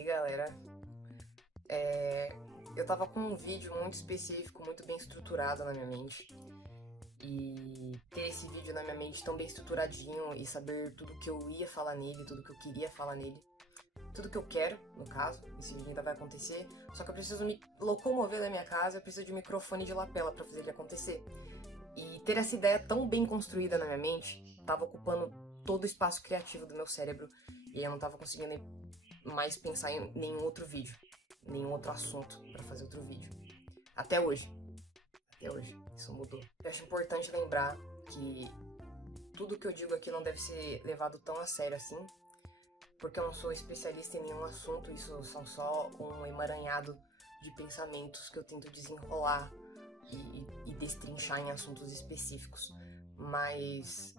aí, galera. Eu tava com um vídeo muito específico, muito bem estruturado na minha mente. E ter esse vídeo na minha mente tão bem estruturadinho e saber tudo que eu ia falar nele, tudo que eu queria falar nele, tudo que eu quero, no caso, esse vídeo ainda vai acontecer. Só que eu preciso me locomover da minha casa, eu preciso de um microfone de lapela pra fazer ele acontecer. E ter essa ideia tão bem construída na minha mente tava ocupando todo o espaço criativo do meu cérebro e eu não tava conseguindo mais pensar em nenhum outro vídeo, nenhum outro assunto pra fazer outro vídeo. Até hoje. Até hoje. Isso mudou. Eu acho importante lembrar que tudo que eu digo aqui não deve ser levado tão a sério assim, porque eu não sou especialista em nenhum assunto, isso são só um emaranhado de pensamentos que eu tento desenrolar e destrinchar em assuntos específicos. Mas,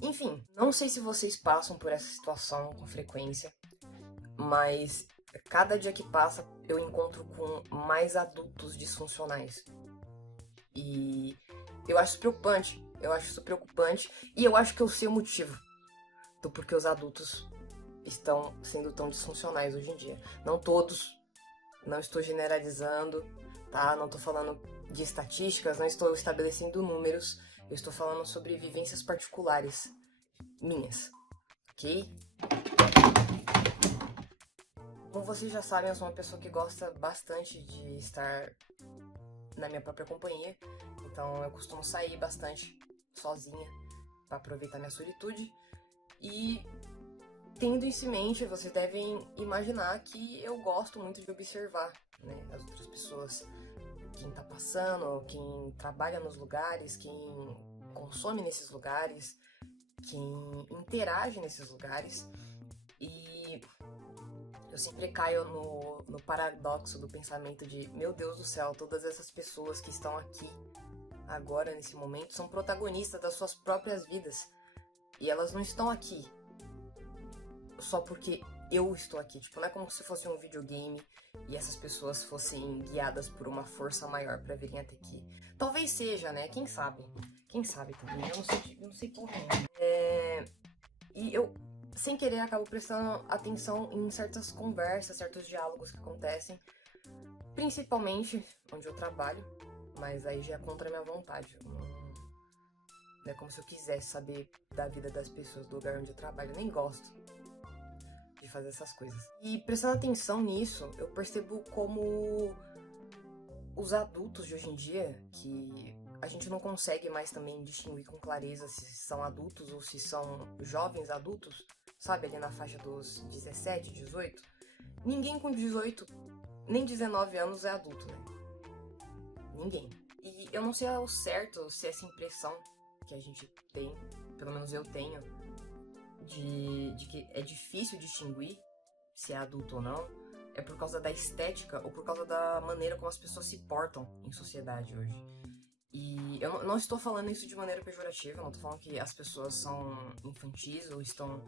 enfim, não sei se vocês passam por essa situação com frequência, mas cada dia que passa eu encontro com mais adultos disfuncionais. E eu acho isso preocupante, e eu acho que eu sei o motivo do porquê os adultos estão sendo tão disfuncionais hoje em dia. Não todos, não estou generalizando, tá? Não estou falando de estatísticas, não estou estabelecendo números, eu estou falando sobre vivências particulares minhas, ok? Como vocês já sabem, eu sou uma pessoa que gosta bastante de estar na minha própria companhia, então eu costumo sair bastante sozinha para aproveitar minha solitude. E tendo isso em mente, vocês devem imaginar que eu gosto muito de observar, né, as outras pessoas, quem tá passando, quem trabalha nos lugares, quem consome nesses lugares, quem interage nesses lugares. E eu sempre caio no paradoxo do pensamento de, meu Deus do céu, todas essas pessoas que estão aqui agora, nesse momento, são protagonistas das suas próprias vidas. E elas não estão aqui só porque eu estou aqui. Tipo, não é como se fosse um videogame e essas pessoas fossem guiadas por uma força maior pra virem até aqui. Talvez seja, né? Quem sabe? Quem sabe também? Eu não sei porra nenhuma. E eu, sem querer, acabo prestando atenção em certas conversas, certos diálogos que acontecem, principalmente onde eu trabalho, mas aí já é contra a minha vontade. Não é como se eu quisesse saber da vida das pessoas do lugar onde eu trabalho. Eu nem gosto de fazer essas coisas. E prestando atenção nisso, eu percebo como os adultos de hoje em dia, que a gente não consegue mais também distinguir com clareza se são adultos ou se são jovens adultos, sabe, ali na faixa dos 17, 18, ninguém com 18, nem 19 anos é adulto, né? Ninguém. E eu não sei ao certo se essa impressão que a gente tem, pelo menos eu tenho, de que é difícil distinguir se é adulto ou não, é por causa da estética ou por causa da maneira como as pessoas se portam em sociedade hoje. E eu não estou falando isso de maneira pejorativa, eu não estou falando que as pessoas são infantis ou estão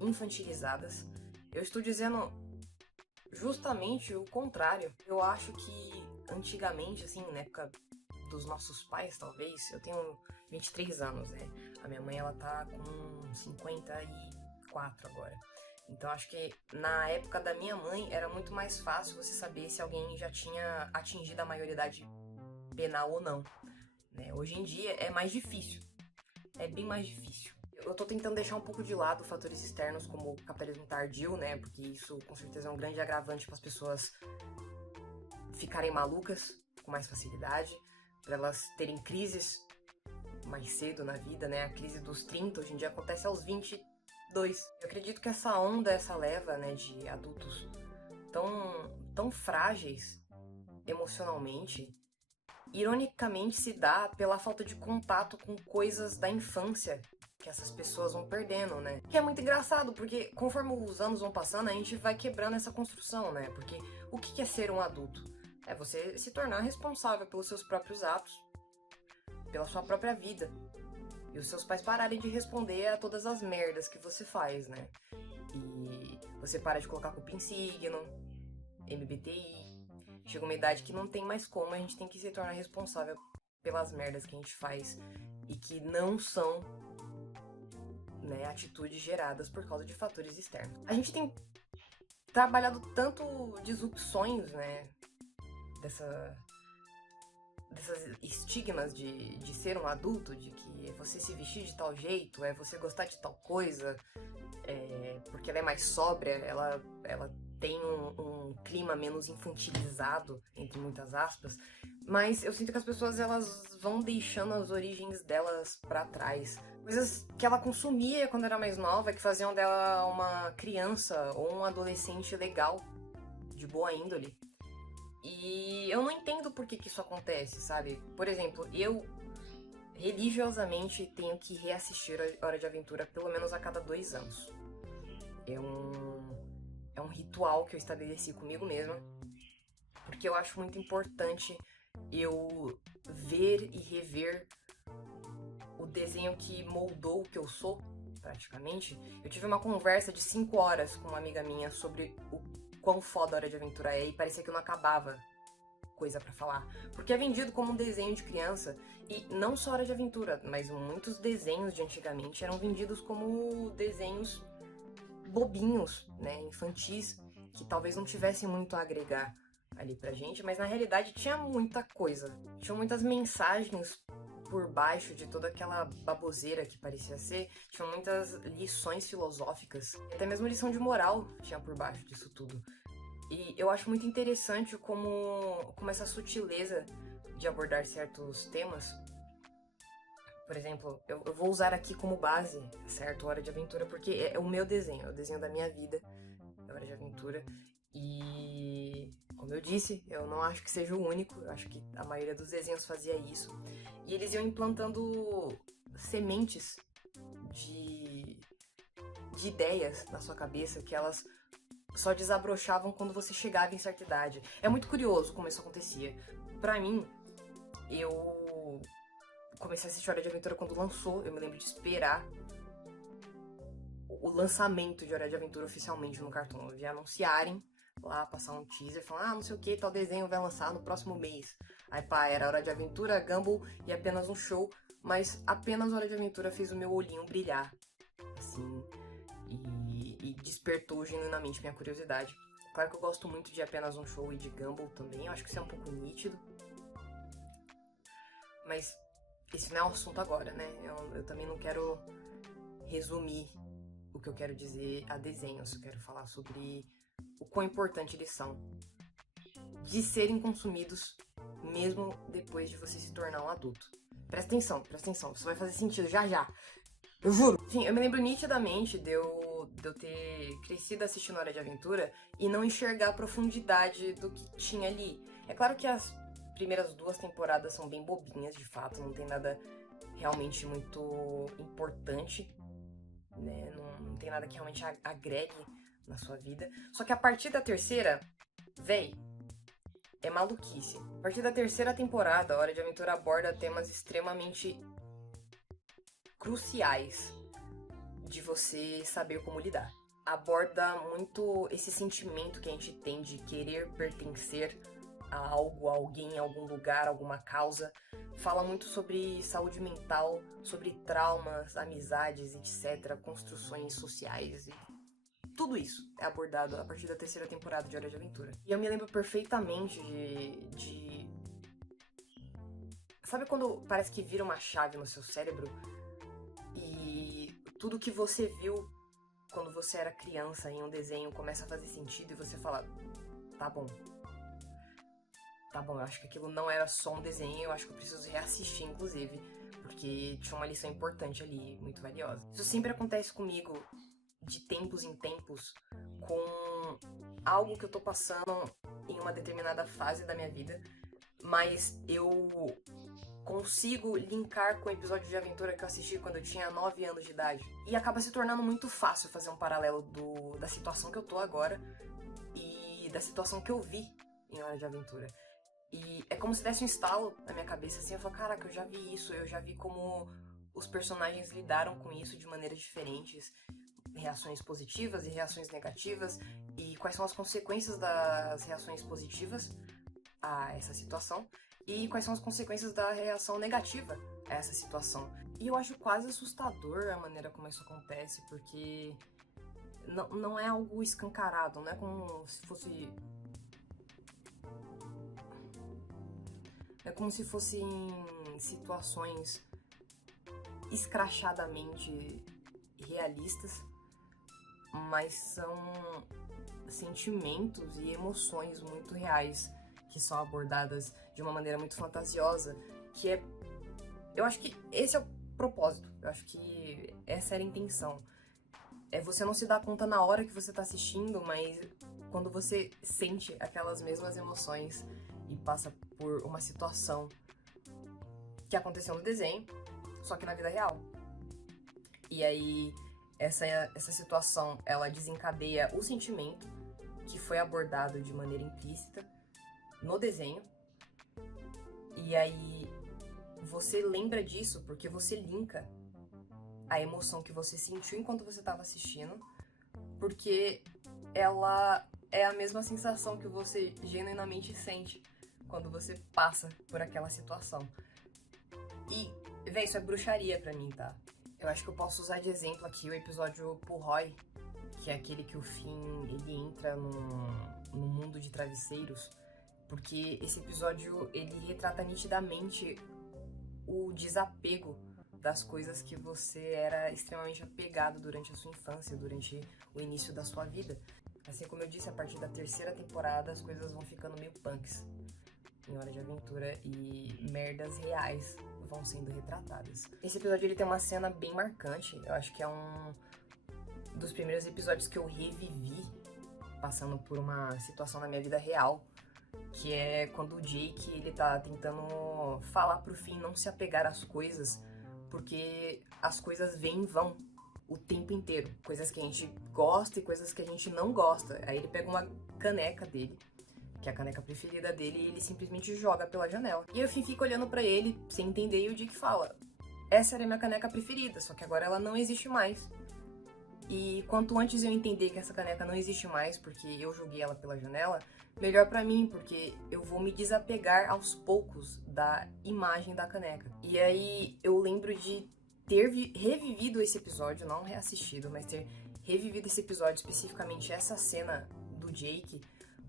infantilizadas. Eu estou dizendo justamente o contrário. Eu acho que antigamente, assim, na época dos nossos pais, talvez, eu tenho 23 anos, né? A minha mãe, ela tá com 54 agora. Então, acho que na época da minha mãe, era muito mais fácil você saber se alguém já tinha atingido a maioridade penal ou não, né? Hoje em dia, é mais difícil. É bem mais difícil. Eu tô tentando deixar um pouco de lado fatores externos, como o capitalismo tardio, né? Porque isso, com certeza, é um grande agravante para as pessoas ficarem malucas com mais facilidade, para elas terem crises mais cedo na vida, né? A crise dos 30 hoje em dia acontece aos 22. Eu acredito que essa onda, essa leva, né, de adultos tão frágeis emocionalmente, ironicamente se dá pela falta de contato com coisas da infância que essas pessoas vão perdendo, né? Que é muito engraçado, porque conforme os anos vão passando, a gente vai quebrando essa construção, né? Porque o que é ser um adulto? É você se tornar responsável pelos seus próprios atos, pela sua própria vida. E os seus pais pararem de responder a todas as merdas que você faz, né? E você para de colocar culpa em signo, MBTI. Chega uma idade que não tem mais como, a gente tem que se tornar responsável pelas merdas que a gente faz e que não são, né, atitudes geradas por causa de fatores externos. A gente tem trabalhado tanto disrupções, né, dessas estigmas de ser um adulto, de que você se vestir de tal jeito, é você gostar de tal coisa, porque ela é mais sóbria, ela tem um clima menos infantilizado, entre muitas aspas, mas eu sinto que as pessoas elas vão deixando as origens delas pra trás. Coisas que ela consumia quando era mais nova, que faziam dela uma criança ou um adolescente legal, de boa índole. E eu não entendo por que isso acontece, sabe? Por exemplo, eu religiosamente tenho que reassistir a Hora de Aventura pelo menos a cada 2 anos. É um ritual que eu estabeleci comigo mesma, porque eu acho muito importante eu ver e rever o desenho que moldou o que eu sou, praticamente. Eu tive uma conversa de 5 horas com uma amiga minha sobre o quão foda a Hora de Aventura é e parecia que não acabava coisa pra falar. Porque é vendido como um desenho de criança e não só Hora de Aventura, mas muitos desenhos de antigamente eram vendidos como desenhos bobinhos, né, infantis, que talvez não tivessem muito a agregar ali pra gente, mas na realidade tinha muita coisa. Tinha muitas mensagens por baixo de toda aquela baboseira que parecia ser, tinha muitas lições filosóficas, até mesmo lição de moral tinha por baixo disso tudo. E eu acho muito interessante como essa sutileza de abordar certos temas. Por exemplo, eu vou usar aqui como base, certo, Hora de Aventura, porque é o meu desenho, é o desenho da minha vida, é Hora de Aventura. E, como eu disse, eu não acho que seja o único, eu acho que a maioria dos desenhos fazia isso. E eles iam implantando sementes de, de ideias na sua cabeça que elas só desabrochavam quando você chegava em certa idade. É muito curioso como isso acontecia. Pra mim, eu comecei a assistir Hora de Aventura quando lançou, eu me lembro de esperar o lançamento de Hora de Aventura oficialmente no Cartoon. Eu vi anunciarem lá, passar um teaser, falando, não sei o que, tal desenho vai lançar no próximo mês. Aí pá, era Hora de Aventura, Gumball e apenas um show, mas apenas Hora de Aventura fez o meu olhinho brilhar, assim, e despertou genuinamente minha curiosidade. Claro que eu gosto muito de apenas um show e de Gumball também, eu acho que isso é um pouco nítido, mas esse não é o assunto agora, né? Eu também não quero resumir o que eu quero dizer a desenhos, eu quero falar sobre o quão importante eles são de serem consumidos mesmo depois de você se tornar um adulto. Presta atenção, isso vai fazer sentido já já. Eu juro. Enfim, eu me lembro nitidamente de eu ter crescido assistindo Hora de Aventura e não enxergar a profundidade do que tinha ali. É claro que as primeiras 2 temporadas são bem bobinhas, de fato, não tem nada realmente muito importante, né? Não tem nada que realmente agregue na sua vida. Só que a partir da terceira, véi, é maluquice. A partir da terceira temporada, a Hora de Aventura aborda temas extremamente cruciais de você saber como lidar. Aborda muito esse sentimento que a gente tem de querer pertencer a algo, a alguém, a algum lugar, a alguma causa. Fala muito sobre saúde mental, sobre traumas, amizades, etc., construções sociais e tudo isso é abordado a partir da terceira temporada de Hora de Aventura. E eu me lembro perfeitamente de... Sabe quando parece que vira uma chave no seu cérebro e tudo que você viu quando você era criança em um desenho começa a fazer sentido e você fala, tá bom, eu acho que aquilo não era só um desenho, eu acho que eu preciso reassistir, inclusive, porque tinha uma lição importante ali, muito valiosa. Isso sempre acontece comigo, de tempos em tempos, com algo que eu tô passando em uma determinada fase da minha vida, mas eu consigo linkar com o episódio de aventura que eu assisti quando eu tinha 9 anos de idade. E acaba se tornando muito fácil fazer um paralelo da situação que eu tô agora e da situação que eu vi em Hora de Aventura. E é como se desse um estalo na minha cabeça, assim, eu falo, caraca, eu já vi isso, eu já vi como os personagens lidaram com isso de maneiras diferentes, reações positivas e reações negativas, e quais são as consequências das reações positivas a essa situação, e quais são as consequências da reação negativa a essa situação. E eu acho quase assustador a maneira como isso acontece, porque não é algo escancarado, não é como se fosse... É como se fossem situações escrachadamente realistas, mas são sentimentos e emoções muito reais que são abordadas de uma maneira muito fantasiosa, que é... Eu acho que esse é o propósito, eu acho que essa era a intenção. É você não se dar conta na hora que você tá assistindo, mas quando você sente aquelas mesmas emoções e passa por uma situação que aconteceu no desenho, só que na vida real. E aí, essa situação, ela desencadeia o sentimento que foi abordado de maneira implícita no desenho. E aí, você lembra disso porque você linka a emoção que você sentiu enquanto você estava assistindo, porque ela é a mesma sensação que você genuinamente sente quando você passa por aquela situação. E, véi, isso é bruxaria pra mim, tá? Eu acho que eu posso usar de exemplo aqui o episódio Purroy, que é aquele que o Finn, ele entra num mundo de travesseiros, porque esse episódio, ele retrata nitidamente o desapego das coisas que você era extremamente apegado durante a sua infância, durante o início da sua vida. Assim como eu disse, a partir da terceira temporada as coisas vão ficando meio punks em Hora de Aventura e merdas reais vão sendo retratadas. Esse episódio ele tem uma cena bem marcante, eu acho que é um dos primeiros episódios que eu revivi passando por uma situação na minha vida real, que é quando o Jake ele tá tentando falar pro Finn não se apegar às coisas, porque as coisas vêm e vão o tempo inteiro. Coisas que a gente gosta e coisas que a gente não gosta. Aí ele pega uma caneca dele, que é a caneca preferida dele, e ele simplesmente joga pela janela. E aí o Finn fica olhando pra ele, sem entender, e o Jake fala: essa era a minha caneca preferida, só que agora ela não existe mais. E quanto antes eu entender que essa caneca não existe mais, porque eu joguei ela pela janela, melhor pra mim, porque eu vou me desapegar aos poucos da imagem da caneca. E aí eu lembro de ter revivido esse episódio, não reassistido, mas ter revivido esse episódio, especificamente essa cena do Jake,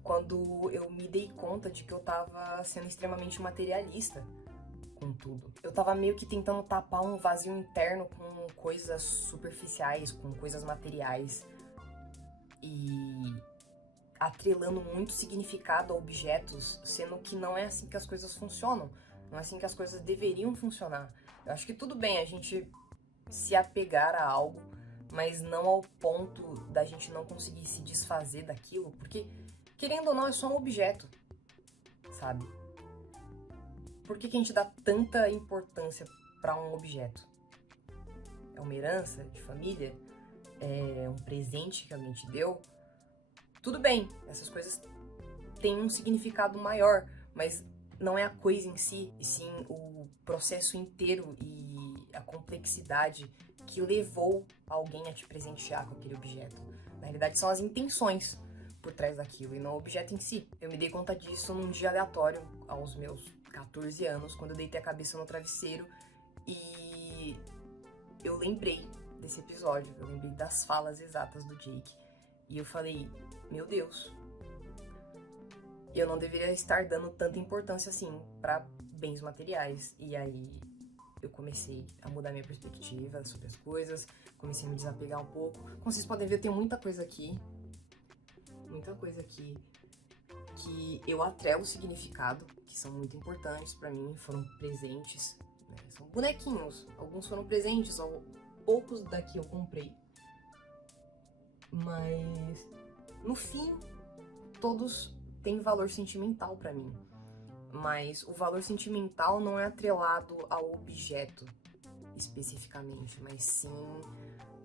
quando eu me dei conta de que eu tava sendo extremamente materialista com tudo. Eu tava meio que tentando tapar um vazio interno com coisas superficiais, com coisas materiais, e atrelando muito significado a objetos, sendo que não é assim que as coisas funcionam, não é assim que as coisas deveriam funcionar. Eu acho que tudo bem a gente se apegar a algo, mas não ao ponto da gente não conseguir se desfazer daquilo, porque, querendo ou não, é só um objeto, sabe? Por que a gente dá tanta importância para um objeto? É uma herança de família? É um presente que alguém te deu? Tudo bem, essas coisas têm um significado maior, mas não é a coisa em si, e sim o processo inteiro e a complexidade que levou alguém a te presentear com aquele objeto. Na realidade, são as intenções por trás daquilo e não o objeto em si. Eu me dei conta disso num dia aleatório, aos meus 14 anos, quando eu deitei a cabeça no travesseiro e eu lembrei desse episódio, eu lembrei das falas exatas do Jake. E eu falei, meu Deus, eu não deveria estar dando tanta importância assim pra bens materiais. E aí eu comecei a mudar minha perspectiva sobre as coisas, comecei a me desapegar um pouco. Como vocês podem ver, eu tenho muita coisa aqui que eu atrelo significado, que são muito importantes pra mim, foram presentes, né? São bonequinhos, alguns foram presentes, poucos daqui eu comprei, mas no fim todos têm valor sentimental pra mim, mas o valor sentimental não é atrelado ao objeto especificamente, mas sim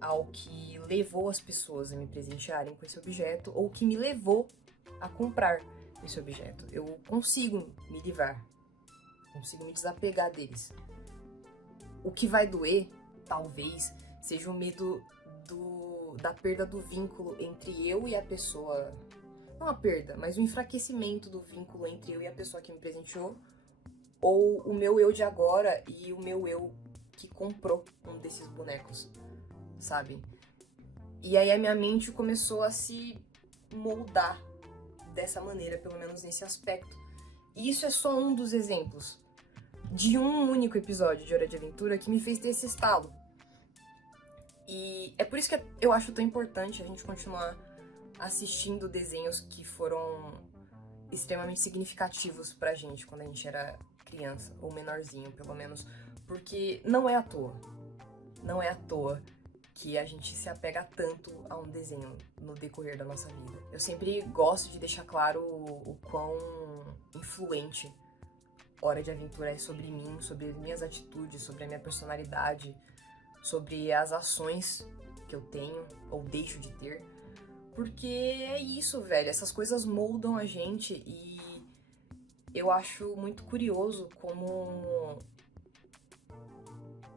ao que levou as pessoas a me presentearem com esse objeto ou que me levou a comprar esse objeto. Eu consigo me livrar, consigo me desapegar deles. O que vai doer, talvez, seja o medo da perda do vínculo entre eu e a pessoa. Não a perda, mas o enfraquecimento do vínculo entre eu e a pessoa que me presenteou, ou o meu eu de agora e o meu eu que comprou um desses bonecos, sabe? E aí a minha mente começou a se moldar dessa maneira, pelo menos nesse aspecto. E isso é só um dos exemplos de um único episódio de Hora de Aventura que me fez ter esse estalo. E é por isso que eu acho tão importante a gente continuar assistindo desenhos que foram extremamente significativos pra gente quando a gente era criança, ou menorzinho, pelo menos. Porque não é à toa. Não é à toa que a gente se apega tanto a um desenho no decorrer da nossa vida. Eu sempre gosto de deixar claro o quão influente Hora de Aventura é sobre mim, sobre as minhas atitudes, sobre a minha personalidade, sobre as ações que eu tenho ou deixo de ter. Porque é isso, velho. Essas coisas moldam a gente e eu acho muito curioso como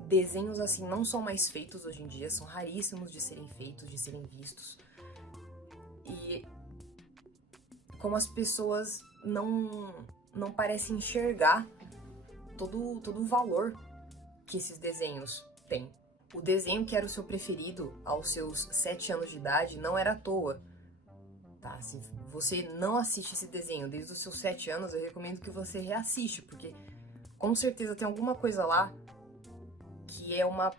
desenhos assim não são mais feitos hoje em dia, são raríssimos de serem feitos, de serem vistos. E como as pessoas não parecem enxergar todo o valor que esses desenhos têm. O desenho que era o seu preferido aos seus 7 anos de idade não era à toa. Tá? Se você não assiste esse desenho desde os seus 7 anos, eu recomendo que você reassiste, porque com certeza tem alguma coisa lá que é uma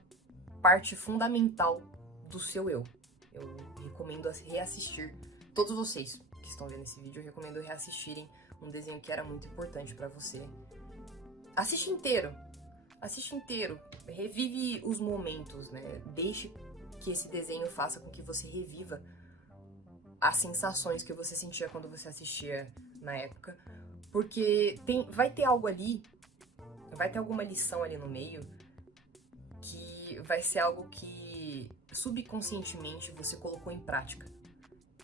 parte fundamental do seu eu. Eu recomendo reassistir. Todos vocês que estão vendo esse vídeo, eu recomendo reassistirem um desenho que era muito importante pra você. Assiste inteiro. Assiste inteiro. Revive os momentos, né? Deixe que esse desenho faça com que você reviva as sensações que você sentia quando você assistia na época. Porque vai ter algo ali, vai ter alguma lição ali no meio que vai ser algo que subconscientemente você colocou em prática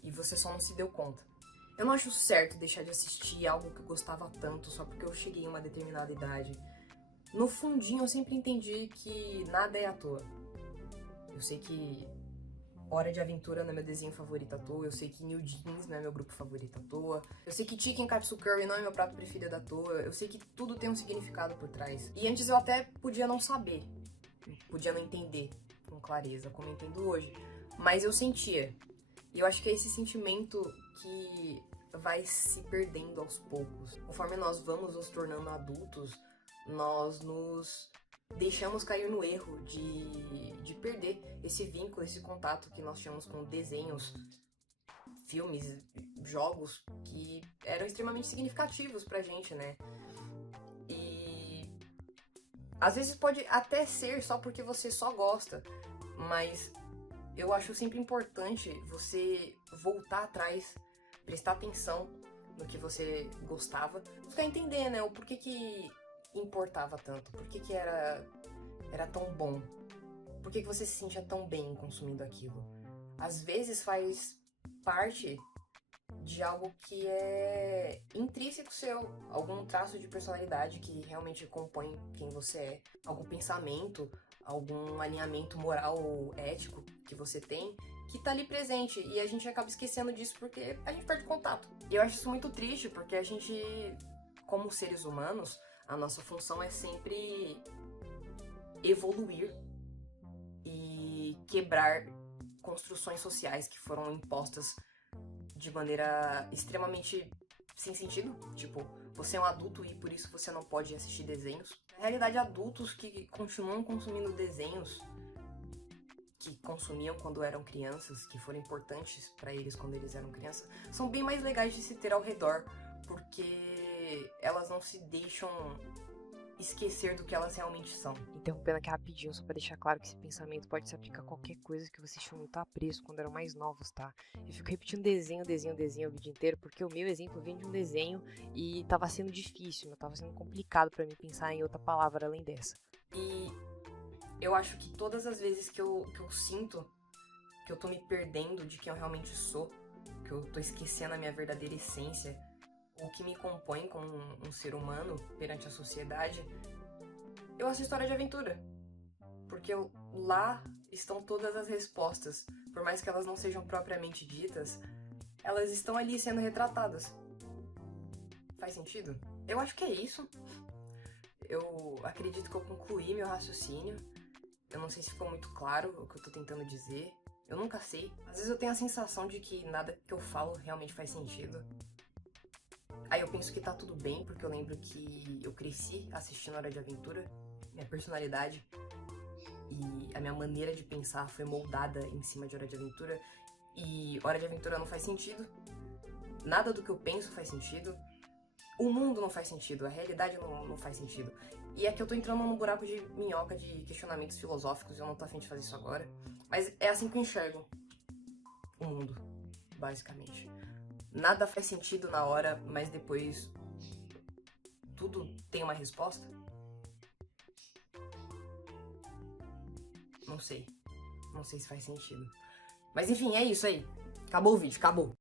e você só não se deu conta. Eu não acho certo deixar de assistir algo que eu gostava tanto só porque eu cheguei em uma determinada idade. No fundinho eu sempre entendi que nada é à toa. Eu sei que Hora de Aventura não é meu desenho favorito à toa, eu sei que New Jeans não é meu grupo favorito à toa, eu sei que Chicken Katsu Curry não é meu prato preferido à toa, eu sei que tudo tem um significado por trás. E antes eu até podia não saber, podia não entender com clareza, como eu entendo hoje, mas eu sentia. E eu acho que é esse sentimento que vai se perdendo aos poucos. Conforme nós vamos nos tornando adultos, nós nos deixamos cair no erro de perder esse vínculo, esse contato que nós tínhamos com desenhos, filmes, jogos que eram extremamente significativos pra gente, né? E às vezes pode até ser só porque você só gosta, mas eu acho sempre importante você voltar atrás, prestar atenção no que você gostava, buscar entender, né, o porquê que importava tanto, porquê que era tão bom, porquê que você se sentia tão bem consumindo aquilo. Às vezes faz parte de algo que é intrínseco seu, algum traço de personalidade que realmente compõe quem você é, algum pensamento, algum alinhamento moral ou ético que você tem, que tá ali presente, e a gente acaba esquecendo disso porque a gente perde contato. E eu acho isso muito triste, porque a gente, como seres humanos, a nossa função é sempre evoluir e quebrar construções sociais que foram impostas de maneira extremamente sem sentido. Tipo, você é um adulto e por isso você não pode assistir desenhos. Na realidade, adultos que continuam consumindo desenhos que consumiam quando eram crianças, que foram importantes pra eles quando eles eram crianças, são bem mais legais de se ter ao redor, porque elas não se deixam esquecer do que elas realmente são. Interrompendo aqui rapidinho, só pra deixar claro que esse pensamento pode se aplicar a qualquer coisa que vocês tinham muito apreço quando eram mais novos, tá? Eu fico repetindo desenho, desenho, desenho o vídeo inteiro, porque o meu exemplo vem de um desenho e tava sendo difícil, tava sendo complicado pra mim pensar em outra palavra além dessa. E eu acho que todas as vezes que eu sinto que eu tô me perdendo de quem eu realmente sou, que eu tô esquecendo a minha verdadeira essência, o que me compõe como um ser humano perante a sociedade, eu assisto Hora de Aventura. Porque lá estão todas as respostas. Por mais que elas não sejam propriamente ditas, elas estão ali sendo retratadas. Faz sentido? Eu acho que é isso. Eu acredito que eu concluí meu raciocínio. Eu não sei se ficou muito claro o que eu tô tentando dizer. Eu nunca sei. Às vezes eu tenho a sensação de que nada que eu falo realmente faz sentido. Aí eu penso que tá tudo bem, porque eu lembro que eu cresci assistindo Hora de Aventura. Minha personalidade e a minha maneira de pensar foi moldada em cima de Hora de Aventura. E Hora de Aventura não faz sentido. Nada do que eu penso faz sentido. O mundo não faz sentido, a realidade não faz sentido. E é que eu tô entrando num buraco de minhoca de questionamentos filosóficos e eu não tô a fim de fazer isso agora. Mas é assim que eu enxergo o mundo, basicamente. Nada faz sentido na hora, mas depois tudo tem uma resposta? Não sei. Não sei se faz sentido. Mas enfim, é isso aí. Acabou o vídeo, acabou.